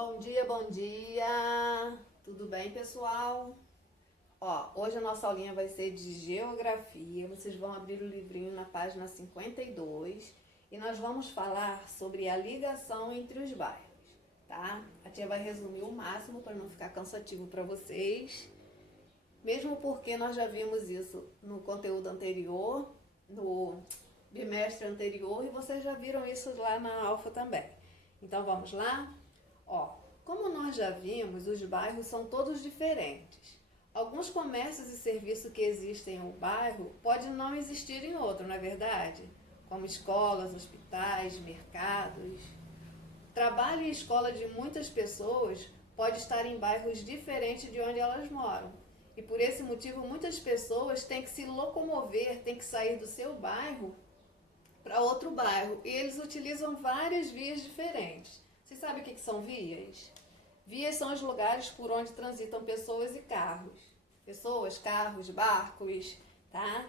Bom dia, bom dia! Tudo bem, pessoal? Hoje a nossa aulinha vai ser de geografia. Vocês vão abrir o livrinho na página 52 e nós vamos falar sobre a ligação entre os bairros, tá? A tia vai resumir o máximo para não ficar cansativo para vocês, mesmo porque nós já vimos isso no conteúdo anterior, no bimestre anterior, e vocês já viram isso lá na Alfa também. Então vamos lá? Como nós já vimos, os bairros são todos diferentes. Alguns comércios e serviços que existem em um bairro podem não existir em outro, não é verdade? Como escolas, hospitais, mercados. Trabalho e escola de muitas pessoas pode estar em bairros diferentes de onde elas moram. E por esse motivo, muitas pessoas têm que se locomover, têm que sair do seu bairro para outro bairro. E eles utilizam várias vias diferentes. Vocês sabem o que são vias? Vias são os lugares por onde transitam pessoas e carros. Pessoas, carros, barcos, tá?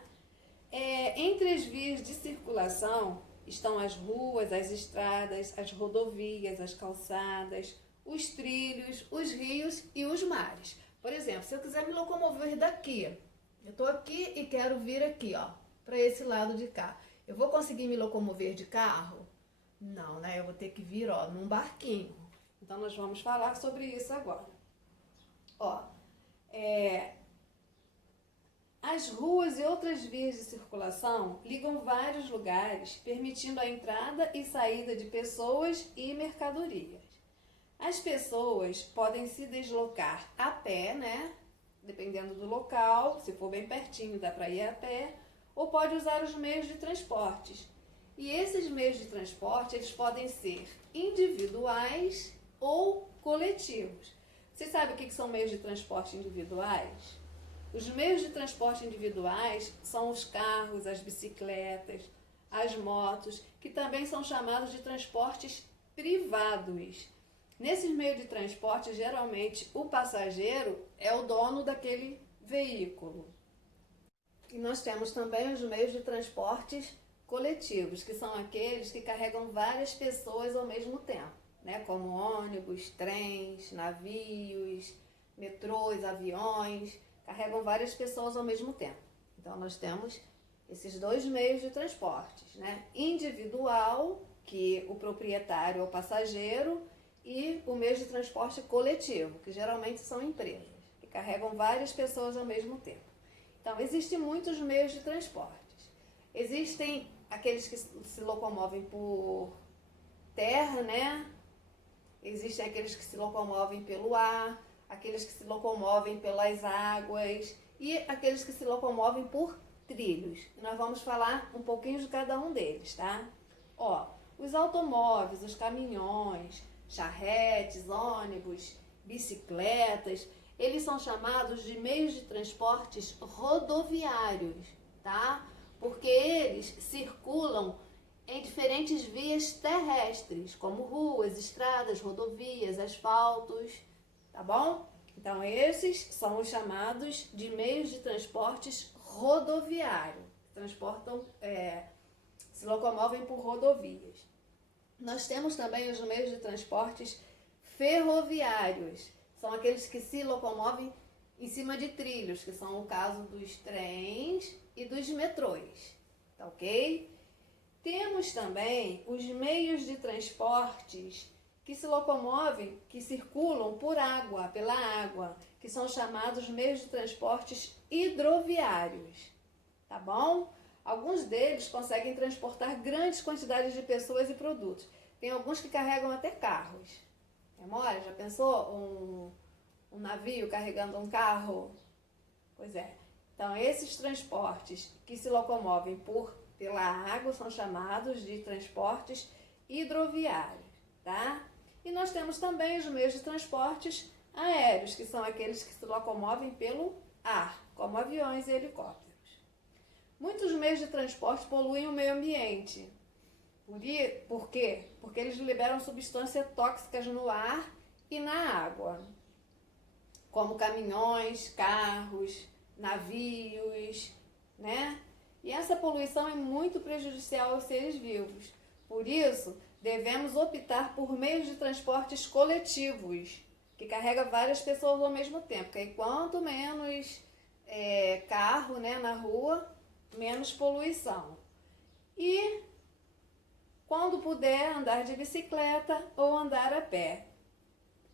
Entre as vias de circulação estão as ruas, as estradas, as rodovias, as calçadas, os trilhos, os rios e os mares. Por exemplo, se eu quiser me locomover daqui, eu estou aqui e quero vir aqui, para esse lado de cá. Eu vou conseguir me locomover de carro? Não, né? Eu vou ter que vir, num barquinho. Então, nós vamos falar sobre isso agora. As ruas e outras vias de circulação ligam vários lugares, permitindo a entrada e saída de pessoas e mercadorias. As pessoas podem se deslocar a pé, né? Dependendo do local, se for bem pertinho, dá para ir a pé, ou pode usar os meios de transportes. E esses meios de transporte, eles podem ser individuais ou coletivos. Vocês sabem o que são meios de transporte individuais? Os meios de transporte individuais são os carros, as bicicletas, as motos, que também são chamados de transportes privados. Nesses meios de transporte, geralmente, o passageiro é o dono daquele veículo. E nós temos também os meios de transportes coletivos, que são aqueles que carregam várias pessoas ao mesmo tempo, né? Como ônibus, trens, navios, metrôs, aviões, carregam várias pessoas ao mesmo tempo. Então nós temos esses dois meios de transportes, né? Individual, que o proprietário é o passageiro, e o meio de transporte coletivo, que geralmente são empresas, que carregam várias pessoas ao mesmo tempo. Então existem muitos meios de transportes. Existem aqueles que se locomovem por terra, né? Existem aqueles que se locomovem pelo ar, aqueles que se locomovem pelas águas e aqueles que se locomovem por trilhos. E nós vamos falar um pouquinho de cada um deles, tá? Os automóveis, os caminhões, charretes, ônibus, bicicletas, eles são chamados de meios de transportes rodoviários, tá? Porque eles circulam em diferentes vias terrestres, como ruas, estradas, rodovias, asfaltos, tá bom? Então, esses são os chamados de meios de transportes rodoviários, se locomovem por rodovias. Nós temos também os meios de transportes ferroviários, são aqueles que se locomovem em cima de trilhos, que são o caso dos trens e dos metrôs, tá ok? Temos também os meios de transportes que se locomovem, que circulam por água, pela água, que são chamados meios de transportes hidroviários, tá bom? Alguns deles conseguem transportar grandes quantidades de pessoas e produtos. Tem alguns que carregam até carros. Mora, já pensou um navio carregando um carro? Pois é. Então, esses transportes que se locomovem pela água são chamados de transportes hidroviários, tá? E nós temos também os meios de transportes aéreos, que são aqueles que se locomovem pelo ar, como aviões e helicópteros. Muitos meios de transporte poluem o meio ambiente. Por quê? Porque eles liberam substâncias tóxicas no ar e na água, como caminhões, carros, navios, né? E essa poluição é muito prejudicial aos seres vivos. Por isso, devemos optar por meios de transportes coletivos, que carrega várias pessoas ao mesmo tempo. Porque aí, quanto menos carro, né, na rua, menos poluição. E quando puder, andar de bicicleta ou andar a pé.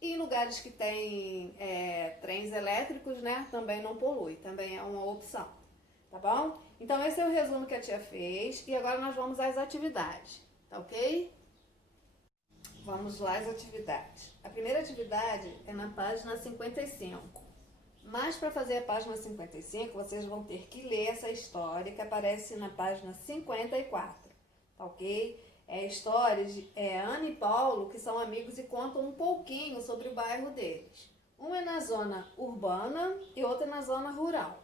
E em lugares que tem trens elétricos, né, também não polui, também é uma opção. Tá bom? Então esse é o resumo que a tia fez e agora nós vamos às atividades, tá ok? Vamos lá às atividades. A primeira atividade é na página 55. Mas para fazer a página 55, vocês vão ter que ler essa história que aparece na página 54, tá ok? É a história de Ana e Paulo, que são amigos e contam um pouquinho sobre o bairro deles. Um é na zona urbana e outro é na zona rural.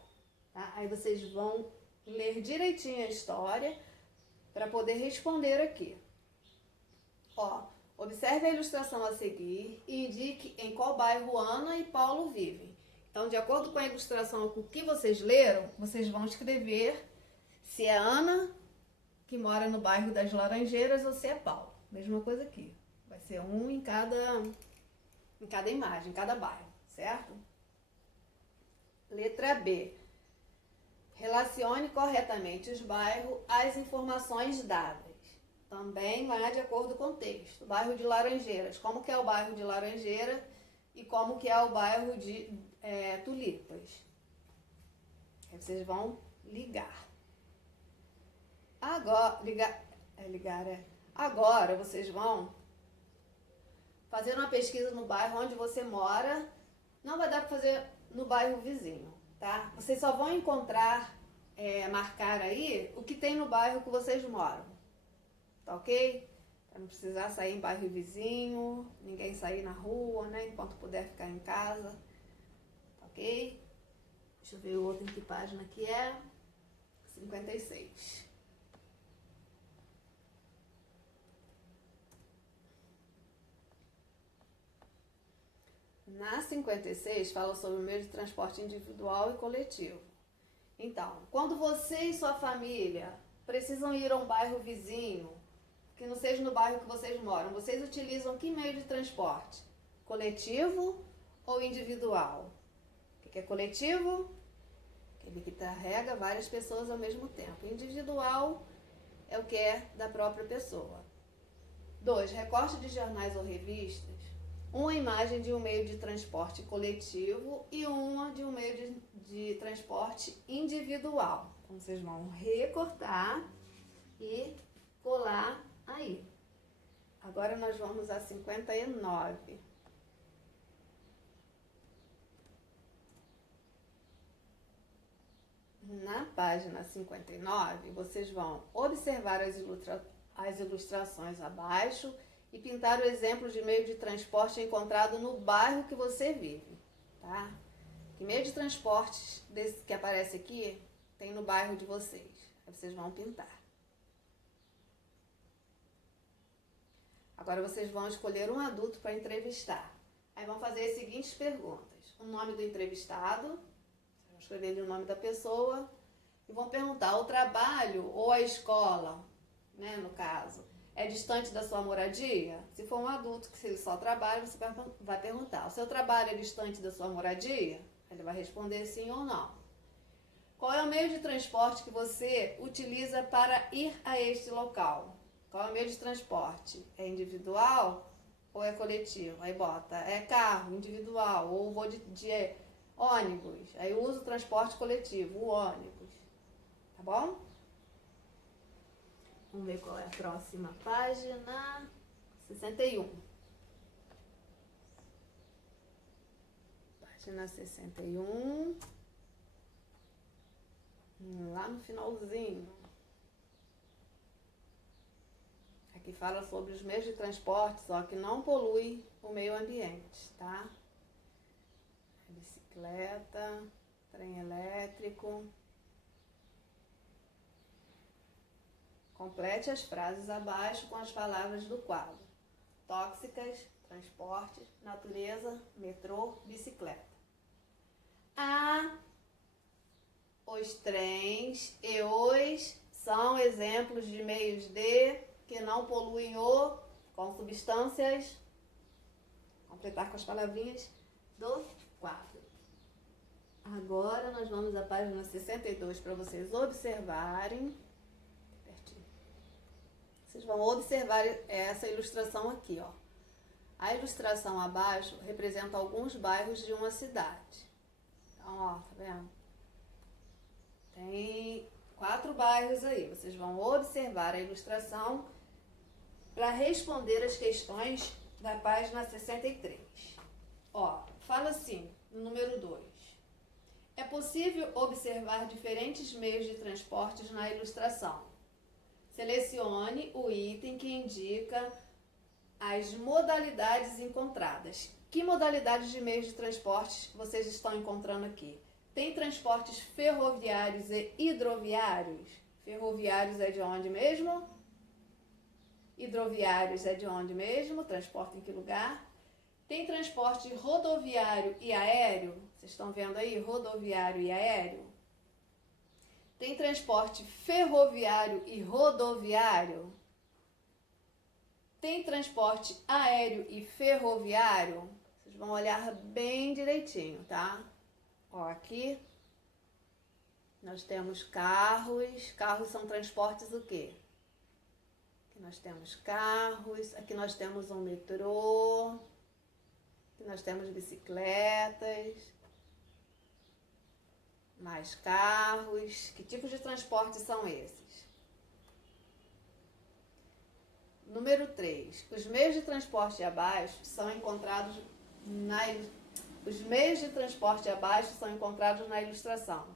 Tá? Aí vocês vão ler direitinho a história para poder responder aqui. Ó, observe a ilustração a seguir e indique em qual bairro Ana e Paulo vivem. Então, de acordo com a ilustração com que vocês leram, vocês vão escrever se é Ana, que mora no bairro das Laranjeiras, ou se é Paulo. Mesma coisa aqui. Vai ser um em cada imagem, em cada bairro, certo? Letra B. Relacione corretamente os bairros às informações dadas. Também lá de acordo com o texto. Bairro de Laranjeiras. Como que é o bairro de Laranjeira e como que é o bairro de Tulipas. Aí vocês vão ligar. Agora vocês vão fazer uma pesquisa no bairro onde você mora. Não vai dar para fazer no bairro vizinho, tá? Vocês só vão encontrar, marcar aí o que tem no bairro que vocês moram, tá ok? Para não precisar sair em bairro vizinho, ninguém sair na rua, né? Enquanto puder ficar em casa, tá ok? Deixa eu ver o outro em que página que é. 56. Na 56 fala sobre o meio de transporte individual e coletivo. Então, quando você e sua família precisam ir a um bairro vizinho, que não seja no bairro que vocês moram, vocês utilizam que meio de transporte? Coletivo ou individual? O que é coletivo? Aquele que carrega várias pessoas ao mesmo tempo. Individual é o que é da própria pessoa. 2. Recorte de jornais ou revistas. Uma imagem de um meio de transporte coletivo e uma de um meio de transporte individual. Então, vocês vão recortar e colar aí. Agora nós vamos a 59. Na página 59, vocês vão observar as ilustrações abaixo e pintar o exemplo de meio de transporte encontrado no bairro que você vive, tá? Que meio de transporte desse que aparece aqui tem no bairro de vocês. Aí vocês vão pintar. Agora vocês vão escolher um adulto para entrevistar. Aí vão fazer as seguintes perguntas. O nome do entrevistado, vocês vão escrever o nome da pessoa e vão perguntar: o trabalho ou a escola, né, no caso, é distante da sua moradia? Se for um adulto que ele só trabalha, você vai perguntar: o seu trabalho é distante da sua moradia? Ele vai responder sim ou não. Qual é o meio de transporte que você utiliza para ir a este local? Qual é o meio de transporte? É individual ou é coletivo? Aí bota, é carro, individual, ou vou de ônibus. Aí uso o transporte coletivo, o ônibus. Tá bom? Vamos ver qual é a próxima página. 61. Página 61. Lá no finalzinho. Aqui fala sobre os meios de transporte, só que não polui o meio ambiente, tá? Bicicleta, trem elétrico. Complete as frases abaixo com as palavras do quadro: tóxicas, transportes, natureza, metrô, bicicleta. Os trens e os são exemplos de meios de que não poluem o com substâncias. Completar com as palavrinhas do quadro. Agora nós vamos à página 62 para vocês observarem. Pertinho. Vocês vão observar essa ilustração aqui, ó. A ilustração abaixo representa alguns bairros de uma cidade. Então, ó, tá vendo? Tem 4 bairros aí. Vocês vão observar a ilustração para responder as questões da página 63. Ó, fala assim, no número 2. É possível observar diferentes meios de transportes na ilustração. Selecione o item que indica as modalidades encontradas. Que modalidades de meios de transporte vocês estão encontrando aqui? Tem transportes ferroviários e hidroviários? Ferroviários é de onde mesmo? Hidroviários é de onde mesmo? Transporta em que lugar? Tem transporte rodoviário e aéreo? Vocês estão vendo aí? Rodoviário e aéreo? Tem transporte ferroviário e rodoviário? Tem transporte aéreo e ferroviário? Vocês vão olhar bem direitinho, tá? Ó, aqui nós temos carros. Carros são transportes o quê? Aqui nós temos carros. Aqui nós temos um metrô. Aqui nós temos bicicletas. Mais carros. Que tipos de transporte são esses? Número 3. Os meios de transporte abaixo são encontrados na ilustração.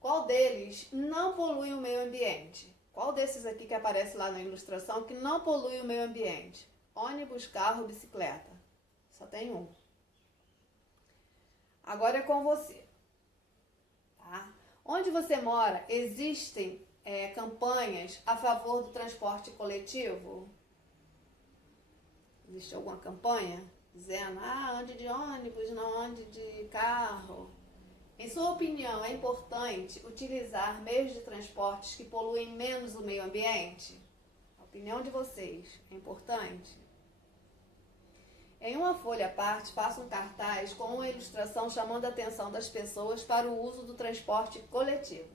Qual deles não polui o meio ambiente? Qual desses aqui que aparece lá na ilustração que não polui o meio ambiente? Ônibus, carro, bicicleta. Só tem um. Agora é com você. Tá? Onde você mora, existem campanhas a favor do transporte coletivo? Existe alguma campanha dizendo, ande de ônibus, não ande de carro? Em sua opinião, é importante utilizar meios de transportes que poluem menos o meio ambiente? A opinião de vocês, é importante? Em uma folha à parte, faça um cartaz com uma ilustração chamando a atenção das pessoas para o uso do transporte coletivo.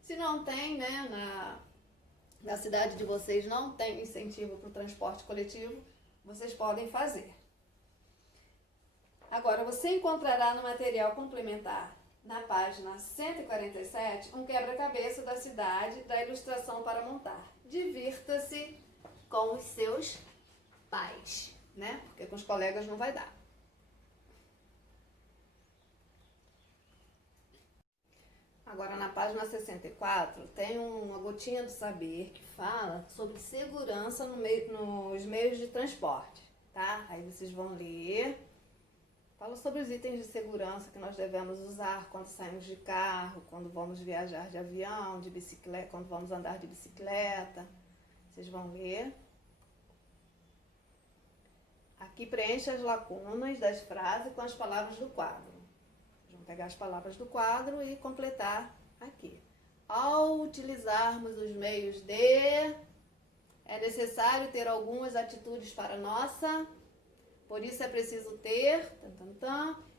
Se não tem, né, na cidade de vocês não tem incentivo para o transporte coletivo, vocês podem fazer. Agora, você encontrará no material complementar, na página 147, um quebra-cabeça da cidade da ilustração para montar. Divirta-se com os seus pais, né? Porque com os colegas não vai dar. Agora, na página 64, tem uma gotinha do saber que fala sobre segurança nos meios de transporte, tá? Aí vocês vão ler. Fala sobre os itens de segurança que nós devemos usar quando saímos de carro, quando vamos viajar de avião, de bicicleta, quando vamos andar de bicicleta. Vocês vão ler. Aqui preencha as lacunas das frases com as palavras do quadro. Vamos pegar as palavras do quadro e completar aqui. Ao utilizarmos os meios é necessário ter algumas atitudes para nossa, por isso é preciso ter,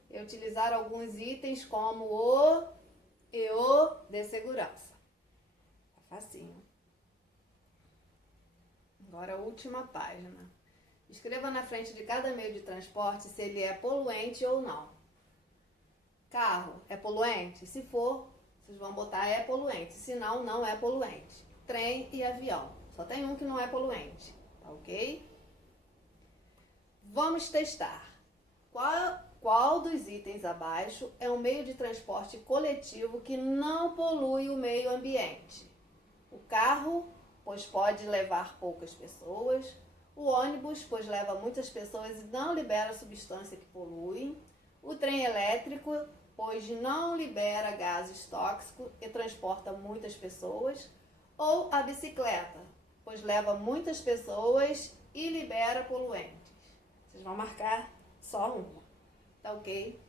e utilizar alguns itens como o e o de segurança. Tá facinho. Agora a última página. Escreva na frente de cada meio de transporte se ele é poluente ou não. Carro é poluente? Se for, vocês vão botar é poluente. Se não, não é poluente. Trem e avião. Só tem um que não é poluente. Tá ok? Vamos testar. Qual dos itens abaixo é um meio de transporte coletivo que não polui o meio ambiente? O carro, pois pode levar poucas pessoas. O ônibus, pois leva muitas pessoas e não libera substância que polui. O trem elétrico, pois não libera gases tóxicos e transporta muitas pessoas. Ou a bicicleta, pois leva muitas pessoas e libera poluentes. Vocês vão marcar só uma, tá ok?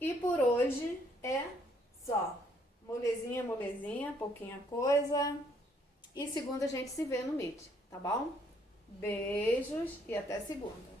E por hoje é só. Molezinha, molezinha, pouquinha coisa. E segunda a gente se vê no Meet, tá bom? Beijos e até segunda.